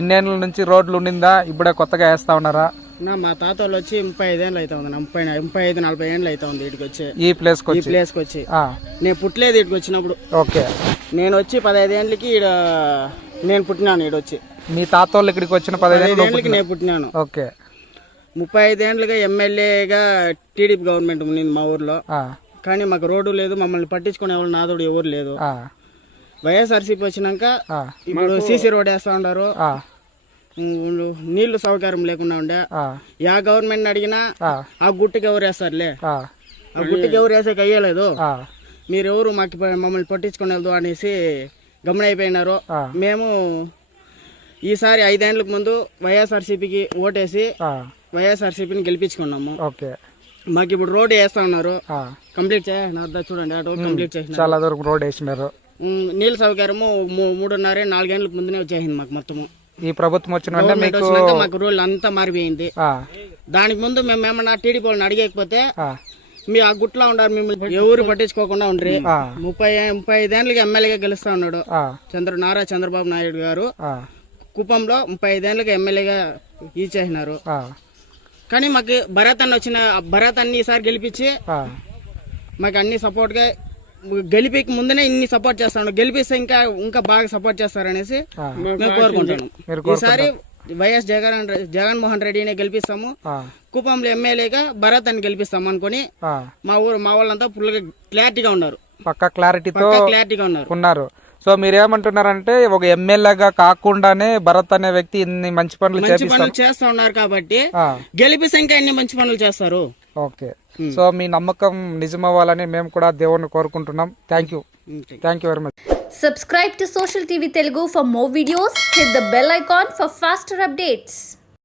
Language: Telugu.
ఇన్నేళ్ళ నుంచి రోడ్లు ఉండిందా, ఇప్పుడే కొత్తగా వేస్తా ఉన్నారా? మా తాత వాళ్ళు వచ్చి 35 ఏళ్ళు అవుతా ఉంది, 35-40 ఏళ్ళు అవుతా ఉంది ఇటుకి వచ్చి, ఈ ప్లేస్ కి వచ్చి. నేను పుట్టలేదు ఇటుకి వచ్చినప్పుడు. ఓకే, నేను వచ్చి 15 ఏళ్ళకి నేను పుట్టినాను ఈడ వచ్చి. మీ తాత వాళ్ళు ఇక్కడికి వచ్చిన 15 ఏళ్ళకి నేను పుట్టినాను. ఓకే, 35 ఏళ్ళుగా ఎమ్మెల్యేగా టీడీపీ గవర్నమెంట్ ఉంది మా ఊర్లో. కానీ మాకు రోడ్డు లేదు, మమ్మల్ని పట్టించుకునే వాళ్ళు నాదోడు ఎవరు లేదు. వైఎస్ఆర్సీపీ వచ్చినాక ఇప్పుడు సీసీ రోడ్ వేస్తా ఉన్నారు, నీళ్లు సౌకర్యం లేకుండా ఉండే. యా గవర్నమెంట్ అడిగినా ఆ గుట్టుకి ఎవరు వేస్తారులే, ఆ గుట్టుకి ఎవరు వేసేకి అయ్యలేదు, మీరెవరు మమ్మల్ని పట్టించుకునేది అనేసి గమనైపోయినారు. మేము ఈసారి 5 ఏళ్ళకు ముందు వైఎస్ఆర్సీపీకి ఓటేసి వైఎస్ఆర్సీపీని గెలిపించుకున్నాము. మాకు ఇప్పుడు రోడ్ వేస్తా ఉన్నారు, కంప్లీట్ చేయాలి. చూడండి ఆ రోడ్ కంప్లీట్ చేసిన, చాలా దూరం రోడ్ వేసినారు. నీళ్ళ సౌకర్యము 3.5-4 ఏళ్ళకి ముందునే వచ్చేసింది మాకు. మొత్తము ఈ ప్రభుత్వం వచ్చిన మాకు రోడ్లు అంతా మారిపోయింది. దానికి ముందు మేము ఏమన్నా టీడీపీ వాళ్ళని అడిగకపోతే మీ ఆ గుట్లో ఉండారు, మిమ్మల్ని ఎవరు పట్టించుకోకుండా ఉండ్రి. 35 ఏళ్ళకి ఎమ్మెల్యేగా గెలుస్తా ఉన్నాడు నారా చంద్రబాబు నాయుడు గారు. కుప్పంలో 35 ఏళ్ళకి ఎమ్మెల్యేగా ఇచ్చేసినారు. కానీ మాకు భరత్ అన్ని ఈసారి గెలిపించి మాకు అన్ని సపోర్ట్ గా, గెలిపికి ముందునే ఇన్ని సపోర్ట్ చేస్తాను, గెలిపిస్తే ఇంకా బాగా సపోర్ట్ చేస్తారనేసి మేము కోరుకుంటున్నాం. ఈసారి వైఎస్ జగన్మోహన్ రెడ్డిని గెలిపిస్తాము, కుప్పంలో ఎమ్మెల్యేగా భరత్ అని గెలిపిస్తాము అనుకుని మా వాళ్ళంతా ఫుల్ గా క్లారిటీగా ఉన్నారు, పక్కా క్లారిటీగా ఉన్నారు. సో మీరేమంటున్నారంటే ఒక ఎమ్మెల్యేగా కాకుండానే భరత్ అనే వ్యక్తి ఇన్ని మంచి పనులు చేస్తా ఉన్నారు కాబట్టి గెలిపిస్తే ఇంకా ఎన్ని మంచి పనులు చేస్తారు. ఓకే, సో మీ నమ్మకం నిజమవ్వాలని మేము కూడా దేవుణ్ణి కోరుకుంటున్నాం. Thank you very much. Subscribe to Social TV Telugu for more videos. Hit the bell icon for faster updates.